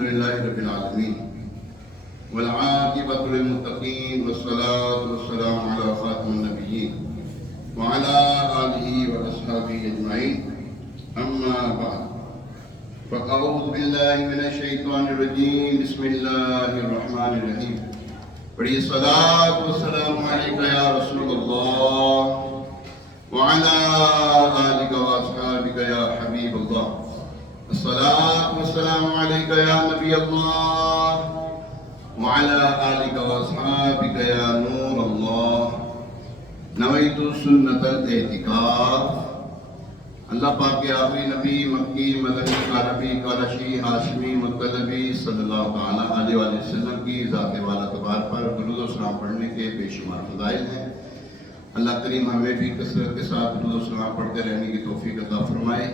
لله رب العالمين والعاقبة للمتقين والصلاة والسلام على خاتم النبيين وعلى آله وأصحابه أجمعين أما بعد فأعوذ بالله من الشيطان الرجيم بسم الله الرحمن الرحيم بڑی الصلاة والسلام عليك يا رسول الله وعلى آلك وأصحابك يا حبيب الله الصلاة والسلام عليك يا نبي الله وعلى آلك وأصحابك يا نور الله نويت سنة الاعتكاف اللہ پاک کے آخری نبی مکی مدنی عربی قرشی ہاشمی مطلبی صلی اللہ تعالیٰ علیہ وسلم کی ذات والا تبار پر درود و سلام پڑھنے کے بے شمار فضائل ہیں۔ اللہ کریم ہمیں بھی کثرت کے ساتھ درود و سلام پڑھتے رہنے کی توفیق عطا فرمائے۔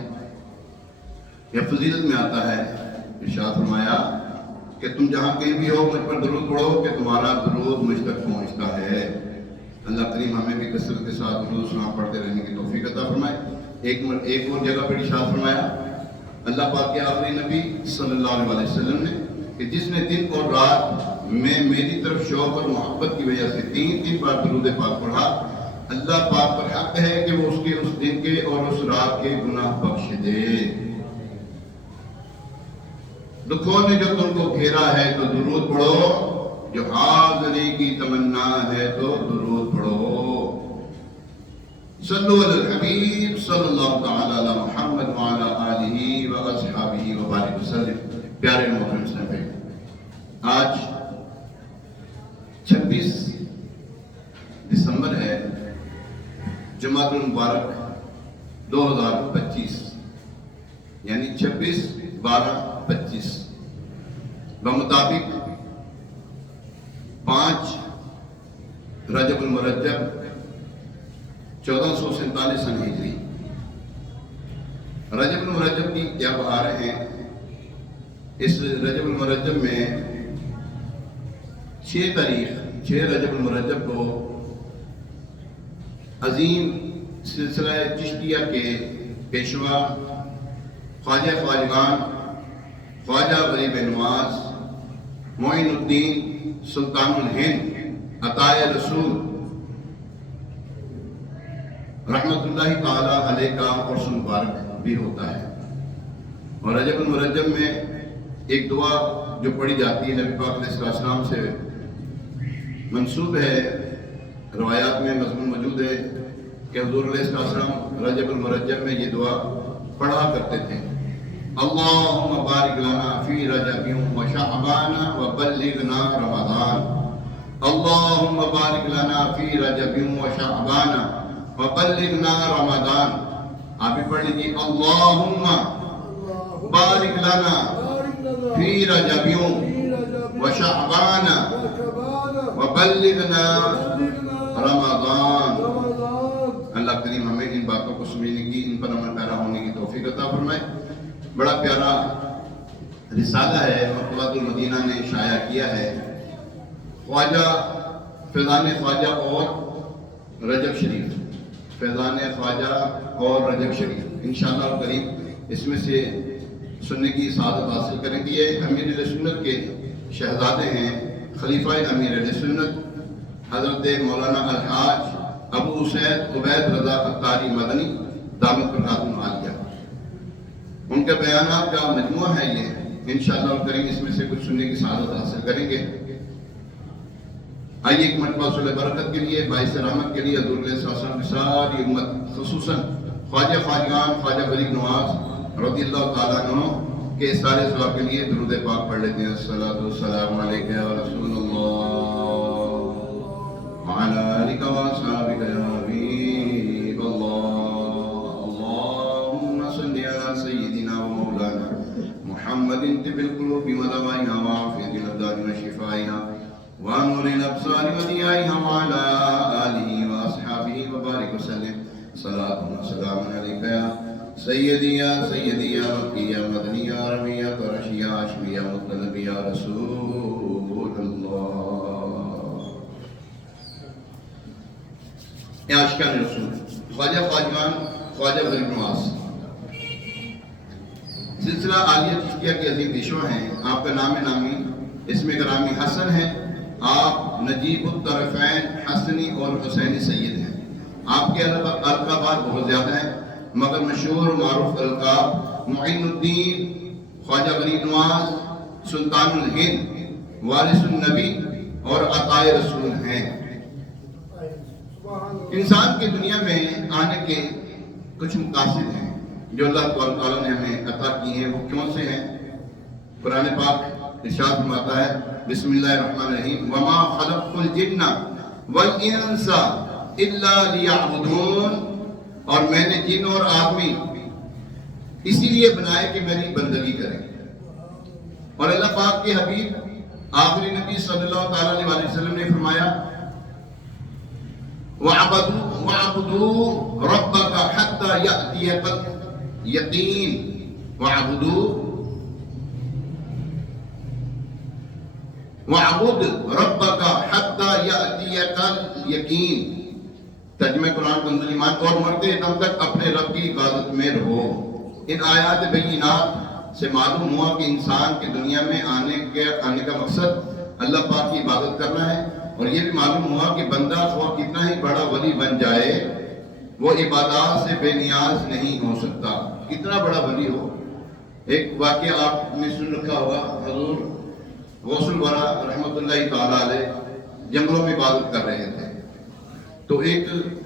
یہ فضیلت میں آتا ہے، ارشاد فرمایا کہ تم جہاں کہیں بھی ہو مجھ پر درود پڑھو کہ تمہارا درود مجھ تک پہنچتا ہے۔ اللہ کریم ہمیں بھی کثرت کے ساتھ درود و سلام پڑھتے رہنے کی توفیق عطا فرمائے۔ ایک اور جگہ پر ارشاد فرمایا اللہ پاک کے آخری نبی صلی اللہ علیہ وسلم نے کہ جس نے دن اور رات میں میری طرف شوق اور محبت کی وجہ سے تین بار درود پاک پڑھا، اللہ پاک پر حق ہے کہ وہ اس کے اس دن کے اور اس رات کے گناہ بخش دے۔ دکھوں نے جو تم کو گھیرا ہے تو درود پڑھو، جو حاضری کی تمنا ہے تو درود پڑھو۔ صلو علی الحبیب صلی اللہ تعالی علی محمد وعلی آلہ واصحابہ وبارک وسلم۔ پیارے محترم اسلامی، آج 26 دسمبر ہے، جمعۃ المبارک 2025، یعنی 26/12/25 بمطابق 5 رجب المرجب 1447 سن ہجری۔ رجب المرجب کی کیا بہاریں ہیں؟ اس رجب المرجب میں 6 رجب المرجب کو عظیم سلسلہ چشتیہ کے پیشوا خواجہ خواجگان خواجہ غریب نواز معین الدین سلطان الہند عطائے رسول رحمت اللہ تعالی علیہ کا عرس مبارک بھی ہوتا ہے۔ اور رجب المرجب میں ایک دعا جو پڑھی جاتی ہے نبی پاک علیہ السلام سے منسوب ہے، روایات میں مضمون موجود ہے کہ حضور علیہ السلام رجب المرجب میں یہ دعا پڑھا کرتے تھے: اللہم بارک لنا فی رجب و شعبان و بلغنا رمضان، اللہم بارک لنا فی رجب و شعبان وبلغنا رمضان۔ آپ بھی پڑھ لیجیے: اللہم بارک لنا فی رجب و شعبان وبلغنا رمضان۔ اللہ کریم ہمیں ان باتوں کو سمجھنے کی، ان پر عمل پیرا ہونے کی توفیق عطا فرمائے۔ بڑا پیارا رسالہ ہے، مکتبۃ المدینہ نے شائع کیا ہے، خواجہ فیضان خواجہ اور رجب شریف، فیضان خواجہ اور رجب شریف۔ انشاءاللہ قریب اس میں سے سننے کی سعادت حاصل کریں گے۔ یہ امیر اہل سنت کے شہزادے ہیں، خلیفہ امیر اہل سنت حضرت مولانا الحاج ابو سید عبید رضا اتاری مدنی دامت برکاتہم عالیہ۔ ان کے بیانات کا مجموعہ ہے یہ، انشاءاللہ کریم اس میں سے کچھ سننے کی سعادت حاصل کریں گے۔ آئیے ایک مرتبہ صلح برکت کے لیے، باعث رحمت کے لیے حضور علیہ السلام کی ساری امت، خصوصاً خواجہ خواجگان خواجہ غریب نواز رضی اللہ تعالیٰ عنہ کے سارے ثواب کے لیے درود پاک پڑھ لیتے ہیں۔ الصلاۃ والسلام علیک یا رسول اللہ وعلی آلک واصحابک یا حبیب اللہ، اللہم صلی علی سیدنا و مولانا محمد طب القلوب ودوائها وعافیت الابدان وشفائها ونور الابصار وضیائها وعلى آلہ واصحابہ وبارک وسلم۔ صلاۃ و سلام علیک یا سیدی یا مکی یا مدنی یا عربی یا قرشی یا ہاشمی یا مطلبی یا رسول اللہ۔ عاشقان رسول خواجہ خواجگان خواجہ غریب نواز سلسلہ عالیہ چشتیہ کے عظیم پیشوا ہیں. آپ کا نام نامی اسم گرامی حسن ہے. آپ نجیب الطرفین حسنی اور حسینی سید ہیں. آپ کے القابات بہت زیادہ ہیں مگر مشہور و معروف القاب معین الدین، خواجہ غریب نواز، سلطان الہند، وارث النبی اور عطائے رسول ہیں. انسان کی دنیا میں آنے کے کچھ مقاصد ہیں جو اللہ تعالیٰ نے ہمیں عطا کی ہیں. وہ کون سے ہیں؟ قرآن پاک ارشاد فرماتا ہے بسم اللہ الرحمن الرحیم وما خلقت الجن والانس الا لیعبدون، اور میں نے جن اور آدمی اسی لیے بنائے کہ میری بندگی کریں. اور اللہ پاک کے حبیب آخری نبی صلی اللہ تعالی علیہ وسلم نے فرمایا وَعَبُدُوا رَبَّكَ حَتَّى يَأْتِيَكَ الْيَقِينُ وَعَبُدْ رَبَّكَ حَتَّى يَأْتِيَكَ الْيَقِينُ. ترجمہ قرآن کنز ایمان، اور مرتے دم تک اپنے رب کی عبادت میں رہو. ان آیات بینات سے معلوم ہوا کہ انسان کی دنیا میں آنے کا مقصد اللہ پاک کی عبادت کرنا ہے. اور یہ بھی معلوم ہوا کہ بندہ خواہ کتنا ہی بڑا ولی بن جائے وہ عبادات سے بے نیاز نہیں ہو سکتا، کتنا بڑا ولی ہو. ایک واقعہ آپ نے سن رکھا ہوگا، حضور غوث الورا رحمۃ اللہ تعالی علیہ جنگلوں میں عبادت کر رہے تھے. تو ایک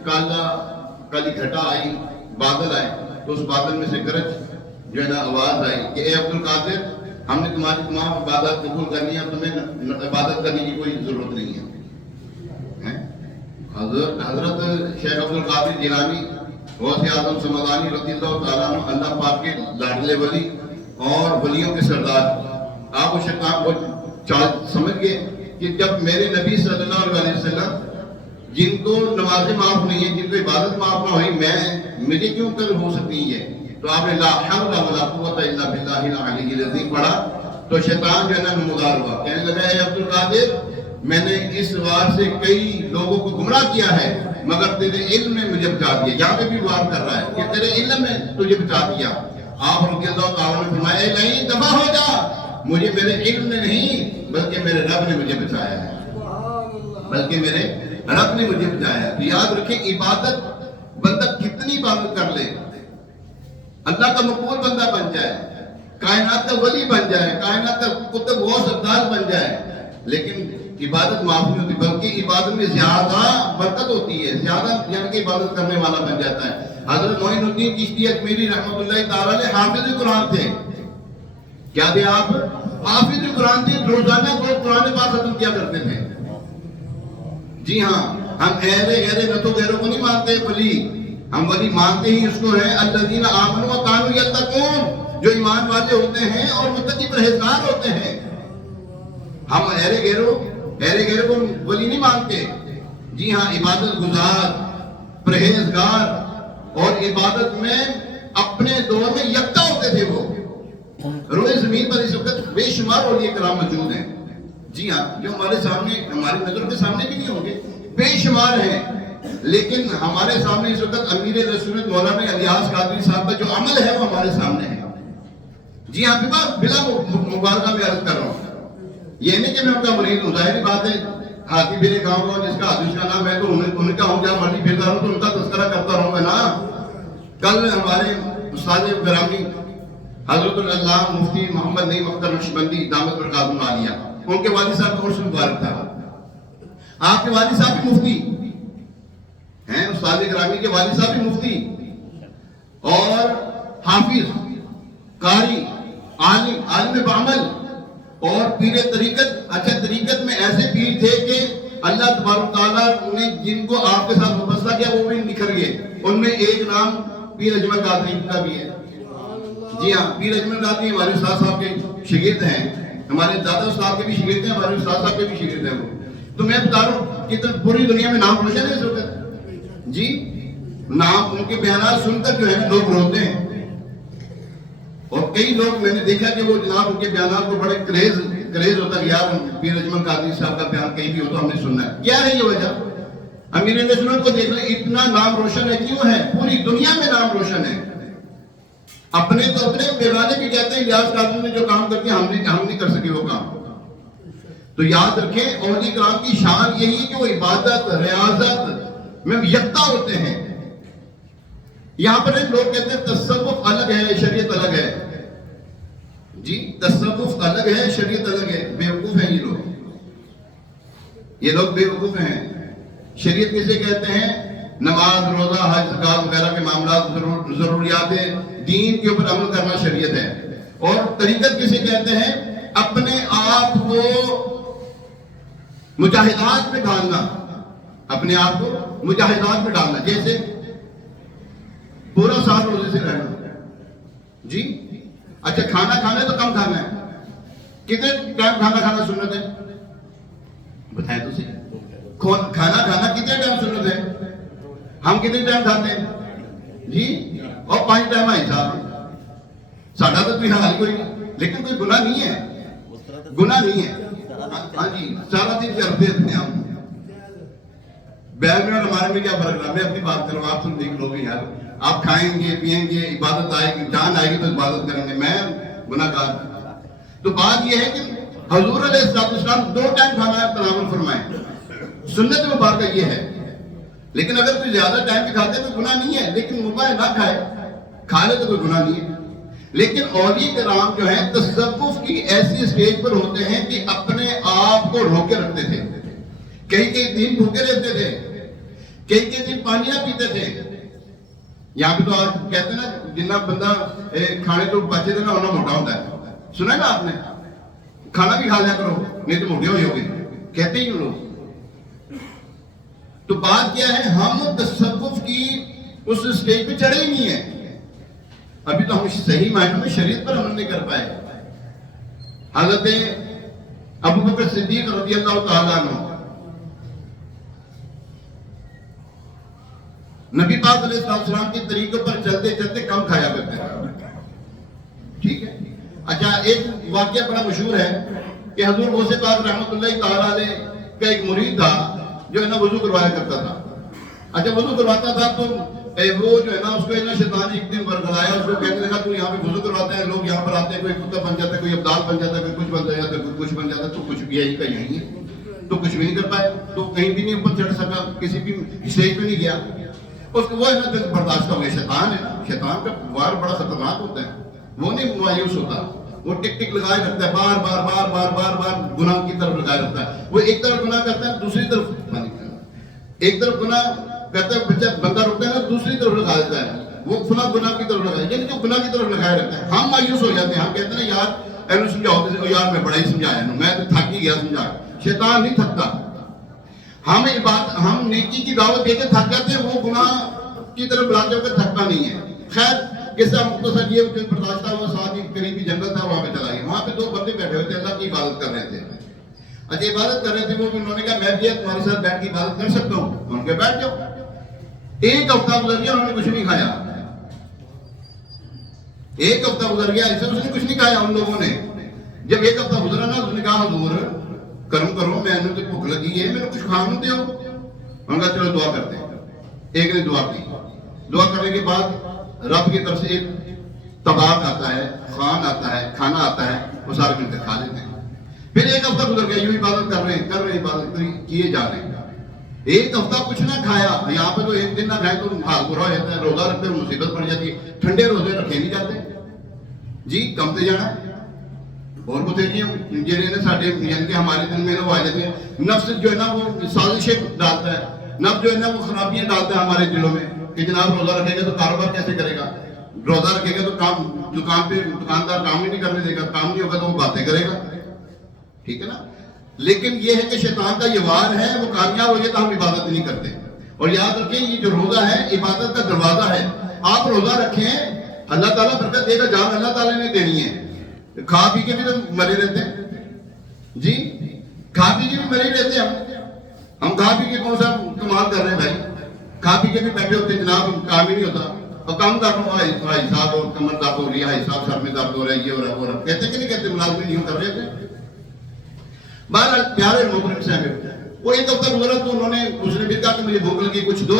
کالی گھٹا آئی، بادل آئے، تو اس بادل میں سے گرج جو ہے نا آواز آئی کہ اے عبد القادر، ہم نے تمہاری تمام عبادت قبول کرنی ہے، تمہیں عبادت کرنے کی کوئی ضرورت نہیں ہے. حضرت شیخ عبد القادر جیلانی غوث اعظم سمدانی رضی اللہ تعالیٰ عنہ اللہ پاک کے لاڈلے ولی اور ولیوں کے سردار، آپ اس شیطان کو سمجھ گئے کہ جب میرے نبی صلی اللہ علیہ وسلم جن کو نمازیں معاف نہیں ہیں، جن کو عبادت معاف نہ ہوئی، مجھے کیوں کر ہو سکتی ہے؟ تو آپ نے لا حول ولا قوت الا باللہ العلی العظیم پڑھا تو شیطان جو ہے نا نمودار ہوا، کہنے لگا اے عبد القادر، میں نے اس وار سے کئی لوگوں کو گمراہ کیا ہے مگر تیرے علم نے مجھے بچا دیا. یہاں پہ بھی وار کر رہا ہے کہ تیرے علم نے تجھے بچا دیا. آپ رضی اللہ تعالیٰ نے فرمایا اے نہیں، دفع ہو جا، مجھے میرے علم نے نہیں بلکہ میرے رب نے مجھے بچایا ہے، بلکہ میرے رب نے مجھے بچایا ہے. تو یاد رکھیں، عبادت بندہ کتنی عبادت کر لے، اللہ کا مقبول بندہ بن جائے، کائنات کا ولی بن جائے، کائنات کا قطب غوث ابدال بن جائے، لیکن عبادت معاف نہیں ہوتی، بلکہ عبادت میں زیادہ برکت ہوتی ہے، زیادہ یعنی کہ عبادت کرنے والا بن جاتا ہے. حضرت معین الدین چشتی اجمیری رحمۃ اللہ تعالی علیہ حافظ قرآن تھے. کیا تھے آپ؟ حافظ قرآن تھے. روزانہ کو قرآن پاک ختم کیا کرتے تھے. جی ہاں، ہم غیرے نہ تو غیروں کو نہیں مانتے ولی، ہم ولی مانتے ہی اس کو ہے الذین آمنوا وکانوا یتقون، جو ایمان والے ہوتے ہیں اور متقی پرہیزگار ہوتے ہیں. ہم ایرے گیروں کو ولی نہیں مانتے. جی ہاں، عبادت گزار، پرہیزگار اور عبادت میں اپنے دور میں یکتا ہوتے تھے. وہ روئے زمین پر اس وقت بے شمار اولیاء کرام موجود ہیں. جی ہاں، جو ہمارے سامنے، ہماری نظر کے سامنے بھی نہیں ہوں گے، بے شمار ہیں، لیکن ہمارے سامنے اس وقت امیر رسولت مولانا الیاس قادری صاحب کا جو عمل ہے وہ ہمارے سامنے ہے. جی ہاں، بلا مبارکہ میں عرض کر رہا ہوں، یہ نہیں کہ میں ان کا مرید ہوں. ظاہری بات ہے، ہاتھی میرے گاؤں کا جس کا حدیث کا نام ہے تو ان کا ہوں، جہاں مرضی پھرتا رہوں تو ان کا تذکرہ کرتا رہوں گا نا. کل ہمارے استاد گرامی حضرت اللہ مفتی محمد نعیم اختر نقشبندی دامت برکاتہ عالیہ، ان کے والد صاحب کا عرس مبارک تھا. آپ کے والد صاحب بھی مفتی ہیں، استاد گرامی کے والد صاحب بھی مفتی اور حافظ، قاری، عالم بعمل اور پیر طریقت. اچھا، طریقت میں ایسے پیر تھے کہ اللہ تبارک تعالیٰ نے جن کو آپ کے ساتھ وابستہ کیا وہ بھی نکھر گئے. ان میں ایک نام پیر اجمل قادری کا بھی ہے. جی ہاں، پیر اجمل قادری ہمارے استاد صاحب کے شاگرد ہیں، ہمارے دادا استاد کے بھی شاگرد ہیں، ہمارے استاد صاحب کے بھی شاگرد ہیں. وہ تو میں بتا رہا ہوں کہ پوری دنیا میں نام روشن ہے اس وقت. جی، نام ان کے بیانات سن کر جو ہے لوگ روتے ہیں، اور کئی لوگ میں نے دیکھا کہ وہ جناب ان کے بیانات کو بڑے کریز ہوتا ہے. یار پیر اجمل قادری صاحب کا بیان کہیں بھی ہو تو ہم نے سننا ہے. کیا ہے یہ وجہ؟ امیر سنت کو دیکھ لیں، اتنا نام روشن ہے. کیوں ہے؟ پوری دنیا میں نام روشن ہے. اپنے تو اپنے بیگانے بھی کہتے ہیں الیاس قادری نے جو کام کر کے ہم نہیں کر سکے وہ کام. تو یاد رکھیں اولیاء کرام کی شان یہی کہ وہ عبادت ریاضت میں یکتا ہوتے ہیں. یہاں پر لوگ کہتے ہیں تصوف الگ ہے شریعت الگ ہے. جی تصوف الگ ہے شریعت الگ ہے. بیوقوف ہیں یہ لوگ بیوقوف ہیں. شریعت کسے کہتے ہیں؟ نماز روزہ حج زکات وغیرہ کے معاملات ضروریات دین کے اوپر عمل کرنا شریعت ہے. اور طریقت کسے کہتے ہیں؟ اپنے آپ کو مجاہدات میں ڈالنا. اپنے آپ کو مجاہدات میں ڈالنا. جیسے پورا سال روزے سے رہنا. جی اچھا کھانا کھانا ہے تو کم کھانا ہے. کتنے ٹائم کھانا کھانا سنت ہے بتائیں تو صحیح. کھانا کھانا کتنے ٹائم سنت ہے؟ ہم کتنے ٹائم کھاتے ہیں جی؟ اور 5 ٹائم ہے صاحب. ساڈا تو کوئی حال کوئی نہیں. لیکن کوئی گناہ نہیں ہے. گناہ نہیں ہے. ہاں جی سارا دن کرتے ہیں ہم. بیل میں اور ہمارے میں کیا فرق رہا؟ میں اپنی بات کروں آپ سن دیکھ لو گے یار. آپ کھائیں گے پئیں گے عبادت آئے گی جان آئے گی تو عبادت کریں گے. میں گناہ گار. تو بات یہ ہے کہ حضور علیہ السلام 2 ٹائم کھانا تناول فرمائیں. سنت مبارکہ یہ ہے. لیکن اگر کوئی زیادہ ٹائم پہ کھاتے تو گناہ نہیں ہے. لیکن مباح نہ کھائے کھا لے تو کوئی گناہ نہیں ہے. لیکن اولیاء کرام جو ہیں تصوف کی ایسی اسٹیج پر ہوتے ہیں کہ اپنے آپ کو روکے رکھتے تھے. کئی دن بھوکے رہتے تھے. کئی دن پانی نہ پیتے تھے. یہاں پہ تو آج کہتے ہیں نا جنہ بندہ کھانے تو بچے تھے نا ہونا موٹا ہوتا ہے. سنا ہے نا آپ نے؟ کھانا بھی کھا لیا کرو نہیں تو موٹے ہوئے ہوگے کہتے ہی لوگ. تو بات کیا ہے ہم تصوف کی اس اسٹیج پہ چڑھے ہی نہیں ہیں. ابھی تو ہم صحیح معنوں میں شریعت پر عمل نہیں کر پائے. حضرت ابو بکر صدیق رضی اللہ تعالیٰ عنہ نبی پاک علیہ السلام کے طریقوں پر چلتے چلتے کم کھایا کرتے ہیں. ٹھیک ہے. اچھا ایک واقعہ بڑا مشہور ہے کہ حضور غوث پاک رحمۃ اللہ تعالیٰ علیہ کا ایک مرید تھا جو ہے نا وضو کروایا کرتا تھا. اچھا وضو کرواتا تھا تو وہ جو ہے نا اس کو شیطان ایک دن ورگلایا. اس کو کہنے لگا تو یہاں پہ وضو کرواتے ہیں لوگ یہاں پر آتے ہیں کوئی کتا بن جاتا ہے کوئی ابدال بن جاتا ہے کوئی کچھ بن جاتا ہے کوئی کچھ بن جاتا ہے. تو کچھ بھی یہی کا یہی ہے. تو کچھ بھی نہیں کر پایا. تو کہیں بھی نہیں اوپر چڑھ سکا کسی بھی اسٹیج پہ نہیں گیا. اس کو وہ ہے نا برداشت ہو گیا. شیطان ہے نا. شیطان کا وار بڑا خطرناک ہوتا ہے. وہ نہیں مایوس ہوتا. وہ ٹک ٹک لگائے رکھتا ہے. بار بار بار بار بار بار گناہ کی طرف لگائے رکھتا ہے. وہ ایک طرف گناہ کرتا ہے دوسری طرف ایک طرف گناہ کرتا ہے بچہ بندہ رکتا ہے نا دوسری طرف لگا دیتا ہے. وہ گناہ کی طرف لگائے یعنی جو گناہ کی طرف لگائے رکھتا ہے. ہم مایوس ہو جاتے ہیں. ہم کہتے ہیں یار اینو سمجھاؤ یار میں بڑا ہی سمجھایا میں تو تھک ہی گیا سمجھا. شیطان نہیں تھکتا. ہم نیکی کی دعوت دے کے تھک جاتے ہیں. وہ گناہ کی طرف بلاتے ہو کر تھکتا نہیں ہے. خیر قصہ مختصر یہ برداشت تھا. وہ ساتھ ہی قریبی جنگل تھا وہاں پہ چلا گیا. وہاں پہ 2 بندے بیٹھے ہوئے تھے اللہ کی عبادت کر رہے تھے. اچھا عبادت کر رہے تھے وہ انہوں نے کہا میں بھی تمہارے ساتھ بیٹھ کے عبادت کر سکتا ہوں. ان کے بیٹھ جاؤ. ایک ہفتہ گزر گیا انہوں نے کچھ نہیں کھایا. ایک ہفتہ گزر گیا ایسے اس نے کچھ نہیں کھایا. ان لوگوں نے جب ایک ہفتہ گزرا نا اس نے کہا حضور کرم کرو میں نے تو بھوک لگی ہے میرے کچھ کھانے دو. انہوں نے کہا چلو دعا کرتے ہیں. ایک نے دعا کی. دعا کرنے کے بعد رب کی طرف سے ایک طباق آتا ہے خوان آتا ہے کھانا آتا ہے. وہ سارے مل کر کھا لیتے ہیں. پھر ایک ہفتہ گزر گیا یوں عبادت کر رہے ہیں عبادت کیے جا رہے ہیں. ایک ہفتہ کچھ نہ کھایا. یہاں پہ تو ایک دن نہ کھائے تو حال برا ہو جاتا ہے. روزہ رکھتے ہیں مصیبت پڑ جاتی ہے. ٹھنڈے روزے رکھے نہیں جاتے جی کم تے جانا. اور بتائیے جنہیں ساڈے یعنی کہ ہمارے دل میں وہ آ جاتے ہیں. نفس جو ہے نا وہ سازشیں ڈالتا ہے. نفس جو ہے نا وہ خرابیاں ڈالتا ہے ہمارے دلوں میں کہ جناب روزہ رکھے گا تو کاروبار کیسے کرے گا. روزہ رکھے گا تو کام دکان پہ دکاندار کام ہی نہیں کرنے دے گا. کام نہیں ہوگا تو وہ باتیں کرے گا. ٹھیک ہے نا. لیکن یہ ہے کہ شیطان کا یہ وار ہے وہ کامیاب ہو جائے تو ہم عبادت نہیں کرتے. اور یاد رکھیں یہ جو روزہ ہے عبادت کا دروازہ ہے. آپ روزہ رکھیں اللہ تعالیٰ برکت دے گا. جان اللہ تعالیٰ نے دینی ہے. کھا پی کے بھی تو مرے رہتے ہیں جی. کھا پی کے بھی مرے رہتے ہیں. ہم کھا پی کے کون سا کمال کر رہے ہیں بھائی. کھا پی کے بھی بیٹھے ہوتے جناب کام ہی نہیں ہوتا. اور کام کر رہا ہوں بھائی صاحب اور کمر درد ہو رہی ہے صاحب سر میں درد ہو رہا ہے یہ ہو رہا ہے وہ رہا. کہتے کہ نہیں کہتے ملازمت نہیں کر رہے تھے. بہرحال پیارے محترم صاحب وہ ایک ہفتہ گزرا تو انہوں نے اس نے بھی کہا کہ مجھے بھوک لگی کچھ دو.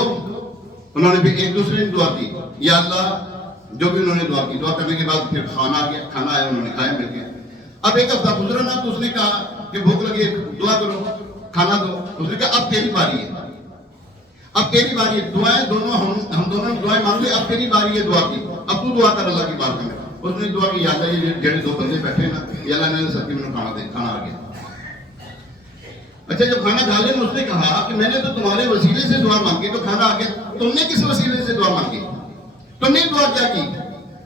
انہوں نے بھی ایک دوسرے نے دعا کی یا اللہ جو بھی انہوں نے دعا کی، دعا کرنے کے بعد پھر کھانا آ گیا، کھانا آیا، انہوں نے کھایا، مل گیا۔ اب ایک ہفتہ گزرا نا، تو اس نے کہا کہ بھوک لگی ہے، دعا کرو، کھانا دو۔ اس نے کہا اب تیری باری ہے، اب تیری باری ہے، دعائیں دونوں ہم دونوں دعائیں مانگ لیں، اب تیری باری ہے دعا کی، اب تو دعا کر اللہ کی بارگاہ میں۔ اس نے دعا کی، یا اللہ یہ جڑے دو بندے بیٹھے نا، یا اللہ نے سب کی میں کھانا دے، کھانا آ گیا۔ اچھا جب کھانا کھا لیا، اس نے کہا کہ میں نے تو تمہارے وسیلے سے دعا مانگی، تو کھانا آ گیا، تم نے کس وسیلے سے دعا مانگی؟ تم نے دعا کیا کی؟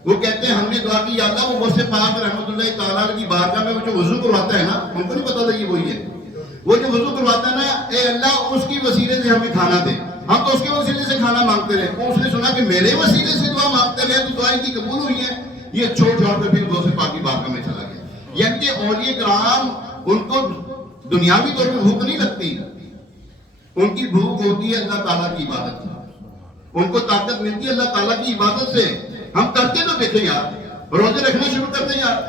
وہ کہتے ہیں ہم نے دعا کی، یا اللہ وہ مجھ سے پاک رحمت اللہ تعالیٰ کی بارگاہ میں وہ جو وضو کرواتا ہے نا، ان کو نہیں پتا تھا یہ وہی ہے، وہ جو وضو کرواتا ہے نا، اے اللہ اس کی وسیلے سے ہمیں کھانا دے۔ ہم تو اس کے وسیلے سے کھانا مانگتے رہے، اس نے سنا کہ میرے وسیلے سے دعا مانگتے رہے تو دعائیں کی قبول ہوئی ہیں، یہ چھوڑ کر پھر دوسرے پاک کی بارگاہ میں چلا گیا۔ یعنی کہ اولیاء کرام ان کو دنیاوی طور پہ بھوک نہیں لگتی، ان کی بھوک ہوتی ہے اللہ تعالیٰ کی عبادت، ان کو طاقت ملتی ہے اللہ تعالیٰ کی عبادت سے۔ ہم کرتے تو دیکھیں یار، روزے رکھنا شروع کرتے ہیں یار،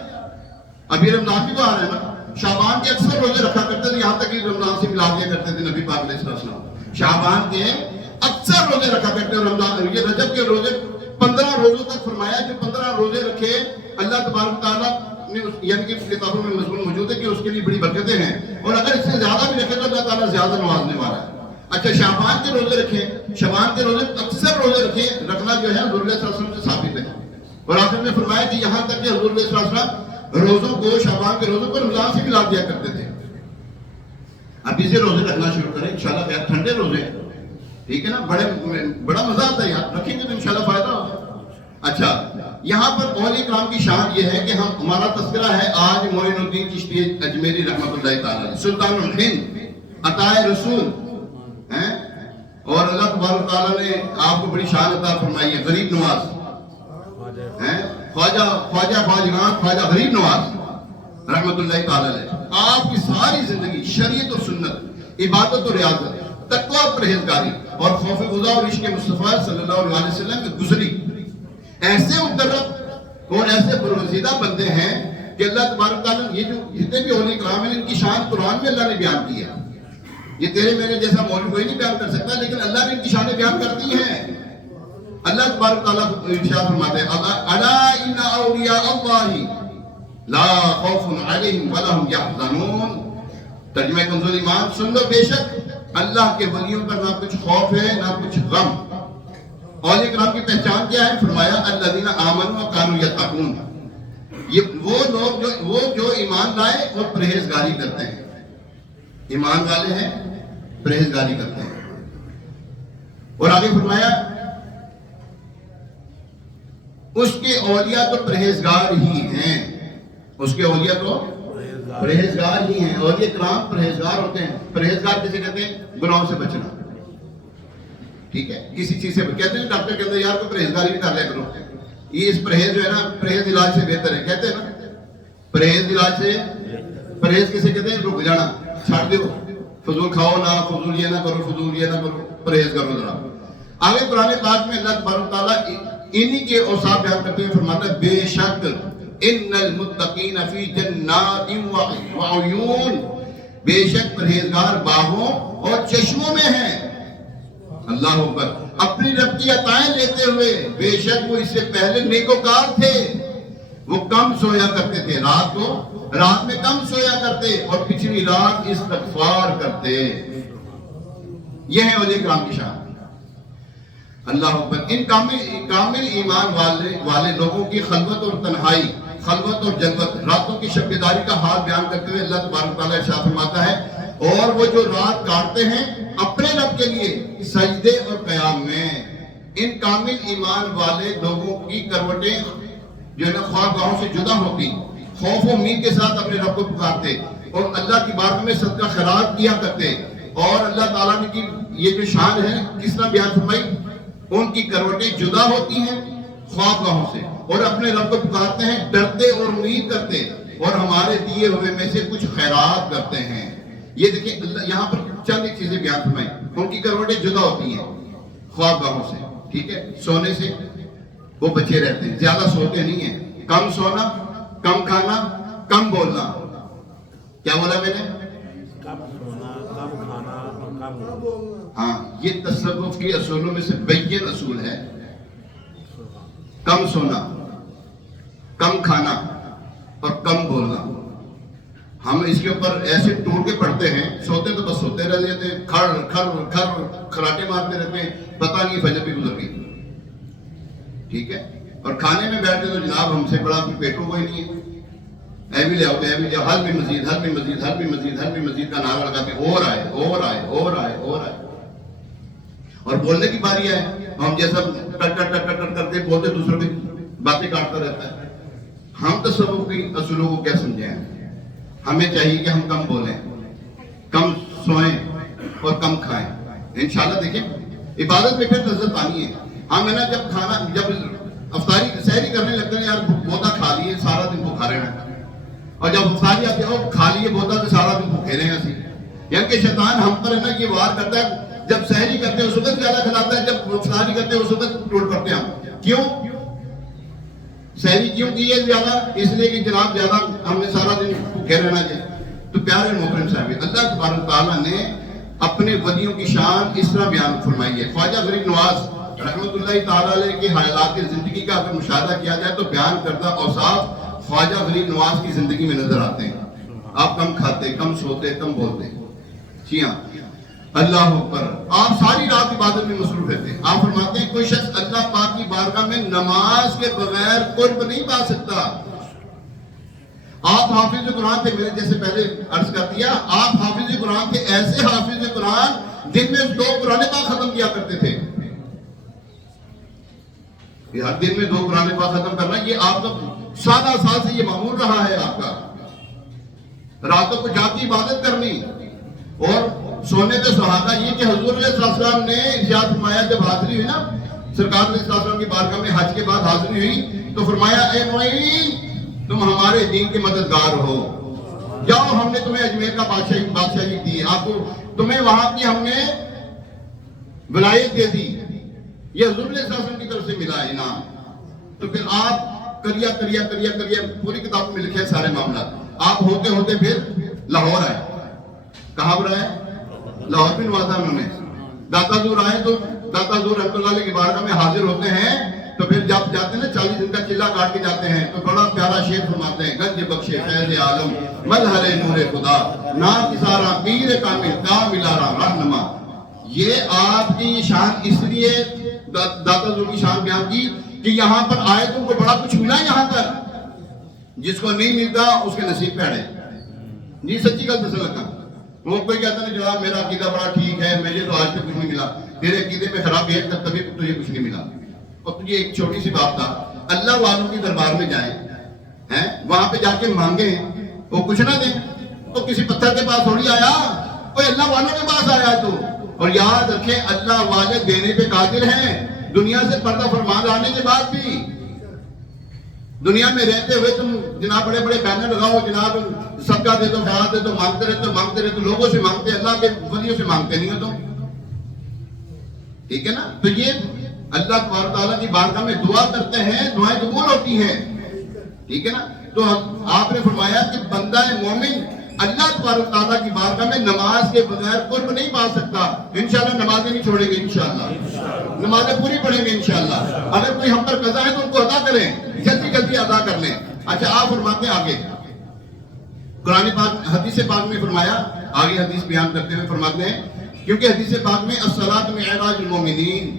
ابھی رمضان بھی تو آ رہا ہے نا، شعبان کے اکثر روزے رکھا کرتے تھے، یہاں تک کہ رمضان سے ملا دیا کرتے تھے نبی پاک علیہ السلام۔ شعبان کے اکثر روزے رکھا کرتے ہیں، رمضان یہ رجب کے روزے 15 روزوں تک فرمایا کہ 15 روزے رکھے اللہ تبارک تعالیٰ نے، یعنی کہ کتابوں میں مضمون موجود ہے کہ اس کے لیے بڑی برکتیں ہیں، اور اگر اس سے زیادہ بھی رکھے تو اللہ تعالیٰ زیادہ نوازنے والا ہے۔ اچھا شعبان کے روزے رکھیں، شعبان کے روزے اکثر روزے رکھیں، رکھنا جو ہے حضور صلی اللہ علیہ وسلم سے ثابت ہے، اور آخر میں فرمایا کہ یہاں تک کہ حضور صلی اللہ علیہ وسلم روزوں کو، شعبان کے روزوں کو رمضان سے ملا دیا کرتے تھے۔ ابھی سے روزے رکھنا شروع کریں انشاءاللہ، خیر ٹھنڈے روزے، ٹھیک ہے نا، بڑا مزہ آتا ہے یار، رکھیں گے تو انشاءاللہ فائدہ ہوگا۔ اچھا یہاں پر اولیاء کرام کی شان یہ ہے کہ ہمارا تذکرہ ہے آج معین الدین چشتی اجمیری رحمۃ اللہ تعالیٰ، سلطان الہند، عطائے رسول ہیں، اور اللہ تبارک تعالیٰ نے آپ کو بڑی شان عطا فرمائی ہے، غریب نواز ہیں، خواجہ غریب نواز رحمۃ اللہ تعالیٰ علیہ۔ آپ کی ساری زندگی شریعت و سنت، عبادت و ریاضت، تقویٰ اور پرہیزگاری اور خوف خدا اور عشق مصطفیٰ صلی اللہ علیہ وسلم میں گزری۔ ایسے مقرب اور ایسے برگزیدہ بندے ہیں کہ اللہ تبارک تعالیٰ، یہ جو جتنے بھی اولیاء کرام ہیں ان کی شان قرآن میں اللہ نے بیان کی ہے، یہ تیرے میرے جیسا مولوی کوئی نہیں بیان کر سکتا، لیکن اللہ نے ان کی شانیں بیان کر دی ہیں۔ اللہ تبارک تعالیٰ ارشاد فرماتے ہیں الا ان اولیاء اللہ لا خوف علیہم ولا هم یحزنون، ترجمہ کنز ایمان سن لو، بے شک اللہ کے ولیوں پر نہ کچھ خوف ہے نہ کچھ غم۔ اولیاء کرام کی پہچان کیا ہے؟ فرمایا الذین آمنوا وکانوا یتقون، یہ وہ لوگ جو ایمان لائے اور پرہیزگاری کرتے ہیں، ایمان والے ہیں، پرہیزگاری کرتے ہیں۔ اور آگے فرمایا اس کے اولیاء تو پرہیزگار ہی ہیں، اس کے اولیاء تو پرہیزگار ہی ہیں۔ اولیاء کرام پرہیزگار ہوتے ہیں۔ پرہیزگار کسے کہتے ہیں؟ گناہوں سے بچنا، ٹھیک ہے، کسی چیز سے کہتے ہیں ڈاکٹر کہتے ہیں یار کو پرہیزگاری بھی کر لیا کرو، یہ اس پرہیز جو ہے نا، پرہیز علاج سے بہتر ہے، کہتے ہیں نا پرہیز علاج سے، پرہیز کسے کہتے ہیں؟ رک جانا، چھاڑ دو، فضول کھاؤ نہ، فضول یہ نہ کرو، فضول یہ نہ کرو، پرہیز کرو ذرا۔ آگے قرآن پاک میں اللہ تبارک تعالیٰ انہی کے اوصاف بیان کرتے ہوئے فرماتا ہے بے شک ان المتقین فی جنات وعیون، بے شک پرہیزگار باغوں اور چشموں میں ہیں۔ اللہ اکبر، اپنی رب کی عطائیں لیتے ہوئے، بے شک وہ اس سے پہلے نیکوکار تھے، وہ کم سویا کرتے تھے، رات میں کم سویا کرتے اور پچھلی رات استغفار کرتے۔ یہ ہے اولیاء کرام کی شان۔ اللہ اکبر، ان کامل ایمان والے لوگوں کی خلوت اور تنہائی، خلوت اور جلوت، راتوں کی شب بیداری کا حال بیان کرتے ہوئے اللہ تبارک تعالیٰ ارشاد فرماتا ہے اور وہ جو رات کاٹتے ہیں اپنے رب کے لیے سجدے اور قیام میں، ان کامل ایمان والے لوگوں کی کروٹیں جو ہے نا خوابگاہوں سے جدا ہوتی، خوف و امید کے ساتھ اپنے رب کو پکارتے اور اللہ کی بارگاہ میں صدقہ خیرات کیا کرتے۔ اور اللہ تعالیٰ نے کی یہ جو شان ہے کس طرح بیان فرمائی؟ ان کی کروٹیں جدا ہوتی ہیں خوابگاہوں سے اور اپنے رب کو پکارتے ہیں، ڈرتے اور امید کرتے اور ہمارے دیے ہوئے میں سے کچھ خیرات کرتے ہیں۔ یہ دیکھیں اللہ یہاں پر چند ایک چیزیں بیان فرمائی، ان کی کروٹیں جدا ہوتی ہیں خوابگاہوں سے، ٹھیک ہے، سونے سے وہ بچے رہتے ہیں، زیادہ سوتے نہیں ہیں، کم سونا، کم کھانا، کم بولنا۔ کیا بولا میں نے؟ کم سونا، کم کھانا اور کم بولنا۔ ہاں، یہ تصوف کی اصولوں میں سے بین اصول ہے۔ کم سونا، کم کھانا اور کم بولنا. ہم اس کے اوپر ایسے ٹوٹ کے پڑھتے ہیں، سوتے تو بس سوتے رہ جاتے ہیں، کھڑ کھڑ کھڑ کھراٹے مارتے رہتے ہیں، پتہ نہیں فجر بھی گزر گئی. ٹھیک ہے. اور کھانے میں بیٹھتے تو جناب ہم سے بڑا پیٹوں کوئی نہیں ہے، اے بھی لے آؤ اے بھی لے آؤ، حل بھی مزید حل بھی مزید حل بھی مزید حل بھی مزید کا نعرہ لگاتے ہیں، اور آئے اور آئے اور آئے اور آئے. اور بولنے کی باری ہے، ہم جیسا ٹٹ ٹٹ ٹٹ ٹٹ کرتے بولتے دوسروں کی باتیں کاٹتا رہتا ہے. ہم تصوف کی اصولوں کو کیا سمجھیں؟ ہمیں چاہیے کہ ہم کم بولیں، کم سوئیں اور کم کھائیں. انشاءاللہ دیکھیں عبادت میں پھر لذت آنی ہے. ہم ہے نا جب کھانا جب افطاری سحری کرنے لگتے ہیں، یار بہتا کھا لیے سارا دن بھوکا رہنا ہے، اور جب افطاری آتی ہے کھا لیے بہتا تو سارا دن بھوکے رہے ہیں. یعنی کہ شیطان ہم پر ہے نا یہ وار کرتا ہے، جب سحری کرتے ہیں اس وقت زیادہ کھلاتا ہے، جب افطاری کرتے ہیں اس وقت ٹوٹ پڑتے ہیں. ہم کیوں سحری کیوں کی ہے زیادہ؟ اس لیے کہ جناب زیادہ ہم نے سارا دن بھوکے رہنا ہے. تو پیارے محترم صاحب، اللہ تبارک تعالیٰ نے اپنے ولیوں کی شان اس طرح بیان فرمائی ہے. خواجہ غریب نواز رحمۃ اللہ تعالیٰ علیہ کے حالات زندگی کا اگر مشاہدہ کیا جائے تو بیان کردہ اوصاف خواجہ غریب نواز کی زندگی میں نظر آتے ہیں. آپ کم کھاتے، کم سوتے، کم بولتے. جی ہاں، اللہ اکبر. آپ ساری رات عبادت میں مصروف رہتے ہیں. آپ فرماتے ہیں کوئی شخص اللہ پاک کی بارگاہ میں نماز کے بغیر قرب نہیں پا سکتا. آپ حافظ قرآن تھے، میں نے جیسے پہلے عرض کر دیا، آپ حافظ قرآن تھے، ایسے حافظ قرآن دن میں 2 قرآن پاک ختم کیا کرتے تھے. ہر دن میں 2 قرآن پاک ختم کرنا یہ آپ کا سادہ سال سے یہ معمول رہا ہے. آپ کا راتوں کو جاتی عبادت کرنی اور سونے پہ سہاگا. یہ کہ حضور علیہ السلام نے ارشاد فرمایا، جب حاضری ہوئی نا سرکار علیہ السلام کی بارگاہ میں حج کے بعد حاضری ہوئی تو فرمایا اے معین تم ہمارے دین کے مددگار ہو، جاؤ ہم نے تمہیں اجمیر کا بادشاہی دی، آپ کو تمہیں وہاں کی ہم نے ولایت دے دی. یہ حضور علیہ السلام کی طرف سے ملا انعام. تو پھر آپ کریا پوری کتاب میں لکھے سارے معاملات. آپ ہوتے ہوتے پھر لاہور آئے. کہاں پر آئے؟ لاہور بھی نوازا انہوں نے. داتا زور آئے تو داتا زور رحمۃ اللہ علیہ کی بارگاہ میں حاضر ہوتے ہیں. تو پھر جب جاتے ہیں نا 40 دن کا چلہ کاٹ کے جاتے ہیں تو بڑا پیارا شعر فرماتے ہیں، گنج بخش فیض عالم مظہر نور خدا نام کسارا پیر کامل کاملارا رہنما. یہ آپ کی شان اس لیے داتا زور کی شان بیان کی کہ یہاں پر آئے تو ان کو بڑا کچھ ملا. یہاں پر جس کو نہیں ملتا اس کے نصیب پہ اڑے. جی سچی گل دسنے لگا. وہ کوئی کہتا نہیں جناب میرا عقیدہ بڑا ٹھیک ہے، مجھے تو آج تک کچھ نہیں ملا. تیرے عقیدے میں خرابی ہے تبھی تجھے کچھ نہیں ملا. اور تجھے ایک چھوٹی سی بات تھا، اللہ والوں کی دربار میں جائیں ہیں، وہاں پہ جا کے مانگیں وہ کچھ نہ دیں. تو کسی پتھر کے پاس تھوڑی آیا، کوئی اللہ والوں کے پاس آیا. تو اور یاد رکھیں اللہ والے دینے پہ قادر ہیں. دنیا سے پردہ فرمان آنے کے بعد بھی دنیا میں رہتے ہوئے تم جناب بڑے بڑے بینر لگاؤ، جناب صدقہ دے دو، خیرات دے دو، مانگتے رہتے لوگوں سے مانگتے، اللہ کے ولیوں سے مانگتے نہیں ہو تم. ٹھیک ہے نا. تو یہ اللہ تبارک تعالیٰ کی بارگاہ میں دعا کرتے ہیں، دعائیں قبول ہوتی ہیں. ٹھیک ہے نا. تو آپ نے فرمایا کہ بندہ مومن اللہ تبارک تعالیٰ کی بارگاہ میں نماز کے بغیر قرب نہیں پا سکتا. انشاءاللہ نمازیں نہیں چھوڑیں گے، انشاءاللہ نمازیں پوری پڑھیں گے انشاءاللہ. اگر کوئی ہم پر قضا ہے تو ان کو ادا کریں، جلدی ادا کر لیں. اچھا آپ فرماتے ہیں آگے قرآن پاک حدیث پاک میں فرمایا، آگے حدیث بیان کرتے ہوئے فرماتے ہیں کیونکہ حدیث پاک میں الصلاۃ معراج المومنین،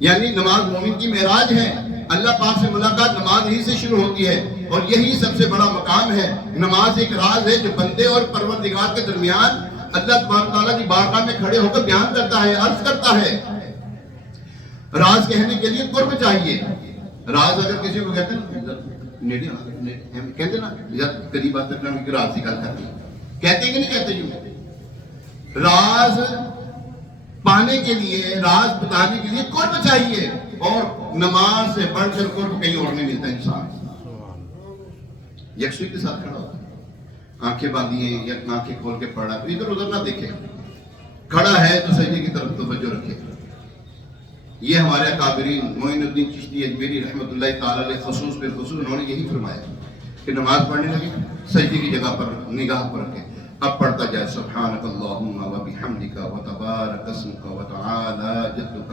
یعنی نماز مومن کی معراج ہے. اللہ پاک سے ملاقات نماز ہی سے شروع ہوتی ہے اور یہی سب سے بڑا مقام ہے. نماز ایک راز ہے جو بندے اور پروردگار کے درمیان اللہ تبارک تعالیٰ کی بارگاہ میں کھڑے ہو کر بیان کرتا ہے، عرض کرتا ہے. راز کہنے کے لیے قرب چاہیے. راز اگر کسی کو کہتے ہیں نا قریب بات کرنا راز کی گل کرتی کہتے کہ نہیں کہتے. جو راز پانے کے لیے، راز بتانے کے لیے قرب چاہیے، اور نماز سے بڑھ کر قرب کہیں اور نہیں ملتا. انسان یکسوئی کے ساتھ کھڑا ہوتا ہے، آنکھیں باندھی ہیں یا آنکھیں کھول کے پڑھ رہا ہے، ادھر ادھر نہ دیکھے، کھڑا ہے تو سجدے کی طرف توجہ رکھے. یہ ہمارے اکابرین معین الدین چشتی اجمیری رحمۃ اللہ تعالی علیہ خصوص بالخصوص انہوں نے یہی فرمایا کہ نماز پڑھنے لگے سجدے کی جگہ پر نگاہ پر رکھے. اب پڑھتا جائے سبحانک اللہم و بحمدک و تبارک اسمک و تعالی جدک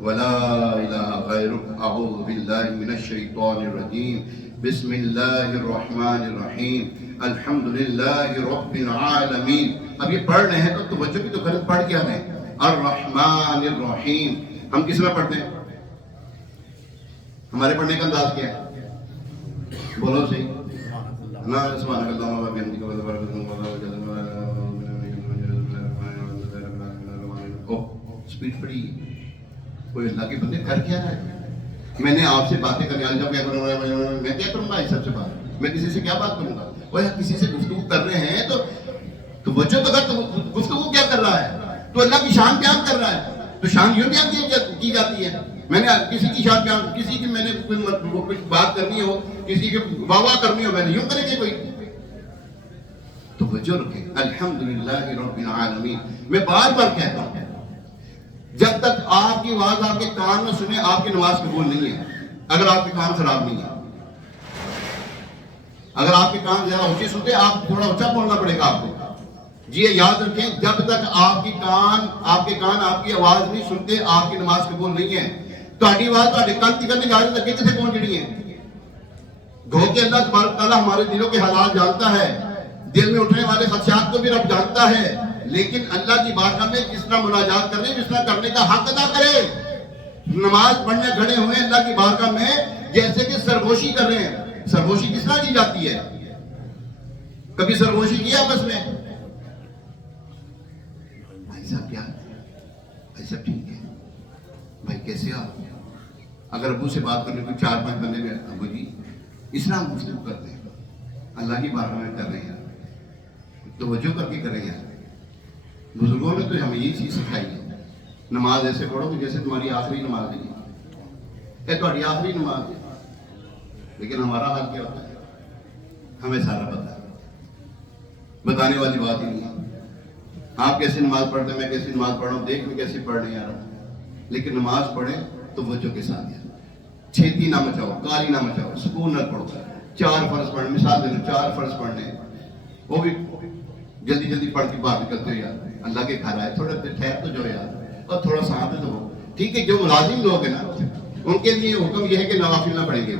ولا الہ غیرک اعوذ باللہ من الشیطان الرجیم بسم اللہ الرحمن الرحیم الحمد للہ رب العالمین. اب یہ پڑھ رہے ہیں تو توجہ بھی تو غلط پڑھ کیا رہے ہیں. الرحمن الرحیم ہم کس طرح پڑھتے ہیں؟ ہمارے پڑھنے کا انداز کیا ہے؟ بولو صحیح. سبحانک اللہم و بحمدک سپیڈ پڑی. کوئی اللہ کے بندے کر کیا رہا ہے؟ میں نے آپ سے باتیں کرنے والی میں کیا کروں گا؟ اس سب سے بات میں کسی سے کیا بات کروں گا؟ وہ کسی سے گفتگو کر رہے ہیں تو توجہ تو کر. گفتگو کیا کر رہا ہے؟ تو اللہ کی شان بیان کر رہا ہے. تو شان یوں بیان کی جاتی ہے. میں نے کسی کی شان بیان, کسی کی میں نے کچھ بات کرنی ہو, کسی کی واہ واہ کرنی ہو, میں نے یوں کریں گے کوئی. توجہ رکھیں. الحمدللہ رب العالمین. میں بار بار کہتا ہوں جب تک آپ کی آواز آپ کے کان میں سنے آپ کی نماز قبول نہیں ہے. اگر آپ کے کان خراب نہیں ہے, اگر آپ کے کان زیادہ اونچی سنتے آپ تھوڑا اونچا بولنا پڑے گا آپ کو. جی یاد رکھیں جب تک آپ کے کان آپ کی آواز نہیں سنتے آپ کی نماز قبول نہیں ہے. تہاڈی آواز تہاڈے کان تک جا رہی ہے کتنے پہنچ جڑی ہے. گو کہ اللہ تبارک تعالیٰ ہمارے دلوں کے حالات جانتا ہے, دل میں اٹھنے والے خدشات کو بھی رب جانتا ہے, لیکن اللہ کی بارگاہ میں جس طرح مناجات کرنے جس طرح کرنے کا حق ادا کرے. نماز پڑھنے کھڑے ہوئے اللہ کی بارگاہ میں جیسے کہ سرگوشی کر رہے ہیں. سرگوشی کس طرح کی جاتی ہے؟ کبھی سرگوشی کی آپس میں؟ بھائی صاحب کیا بھائی صاحب ٹھیک ہے بھائی کیسے آپ؟ اگر ابو سے بات کرنے کو 4-5 بندے میں ابو جی اس طرح ہم گفتگو کرتے ہیں. اللہ کی بارگاہ میں کر رہے ہیں, توجہ کر کے کر رہے ہیں. بزرگوں نے تو ہمیں یہی چیز سکھائی ہے. نماز ایسے پڑھو کہ جیسے تمہاری آخری نماز ہے. یہ تمہاری آخری نماز ہے. لیکن ہمارا حال کیا ہوتا ہے؟ ہمیں سارا پتا ہے, بتانے والی بات ہی نہیں ہے. آپ کیسی نماز پڑھتے ہیں, میں کیسی نماز پڑھ رہا ہوں, دیکھ میں کیسی پڑھ رہے ہیں. لیکن نماز پڑھیں تو توجہ کے ساتھ یار. چھیتی نہ مچاؤ, کالی نہ مچاؤ, سکون نہ پڑھو. 4 فرض پڑھنے, مثال دے دو 4 فرض پڑھنے, وہ بھی جلدی جلدی پڑھ کے بات کرتے ہو یار. اللہ کے گھر آئے, تھوڑا ٹھہر تو جو یار, اور تھوڑا ساتھ تو ہو. ٹھیک ہے, جو ملازم لوگ ہیں نا ان کے لیے حکم یہ ہے کہ نوافل نہ پڑھیں گے.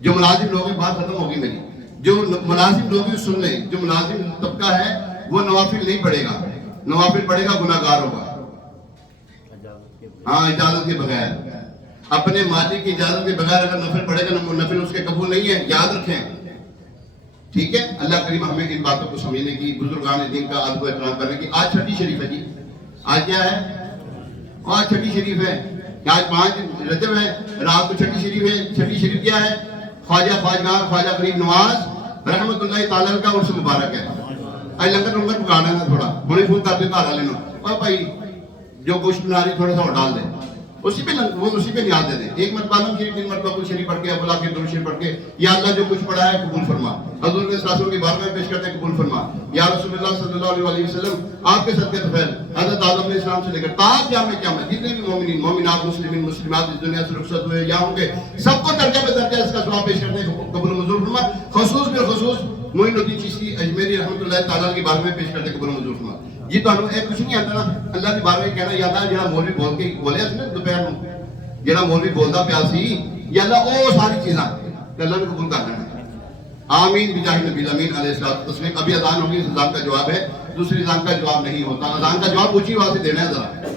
جو ملازم لوگ ہیں, بات ختم ہوگی میری, جو ملازم لوگ ہیں سن لیں, جو ملازم طبقہ ہے وہ نوافل نہیں پڑھے گا. نوافل پڑھے گا گناہ گار ہوگا. ہاں اجازت کے بغیر, اپنے مالک کی اجازت کے بغیر اگر نفل پڑھے گا, نفل اس کے قبول نہیں ہے, یاد رکھیں. ٹھیک ہے, اللہ کریم ہمیں ان باتوں کو سمجھنے کی, بزرگان دین کا ادب و احترام کرنے کی. آج چھٹی شریف ہے جی. آج کیا ہے؟ آج چھٹی شریف ہے. آج 5 رجب ہے, رات کو چھٹی شریف ہے. چھٹی شریف کیا ہے؟ خواجہ غریب نواز رحمت اللہ تعالیٰ کا عرس مبارک ہے. آج لنگر پکانا ہے تھوڑا, ہونے فون کر دے گھر والے نو, اور بھائی جو گوشت بنا رہی تھوڑا سا اور ڈال دے, اسی پہ نیاز دے دیں. 1 مرتبہ عالم شریف, 3 مرتبہ کل شریف پڑھ کے, ابولا کے درود شریف پڑھ کے, یا اللہ جو کچھ پڑھا ہے قبول فرما. حضور نے ساسوں کی بارگاہ میں پیش کرتے ہیں قبول فرما. یا رسول اللہ صلی اللہ علیہ وسلم آپ کے صدقے طفیل حضرت آدم علیہ السلام سے لے کر تا قیامت جتنے بھی مومنین مومنات مسلمین مسلمات اس دنیا سے رخصت ہوئے یا ہوں گے, سب کو درجہ بہ درجہ اس کا ثواب پیش کرتے ہیں قبول منظور فرما. خصوص بالخصوص معین الدین چشتی اجمیری رحمۃ اللہ تعالیٰ کی بارگاہ میں پیش کرتے ہیں قبول منظور فرما. یہ تو کچھ نہیں آتا نا, اللہ کی بارگاہ میں کہنا یا اللہ جہاں مولوی بول کے بولے اس نے دوپہر میں, جہاں مولوی بولتا پیا سی, یا اللہ وہ ساری چیزاں اللہ نے قبول کر لینا. آمین بجاہ نبی الامین علیہ الصلوۃ والتسلیم. ابھی اذان ہوگی, اس اذان کا جواب ہے, دوسری اذان کا جواب نہیں ہوتا. اذان کا جواب اونچی آواز سے دینا ہے ذرا.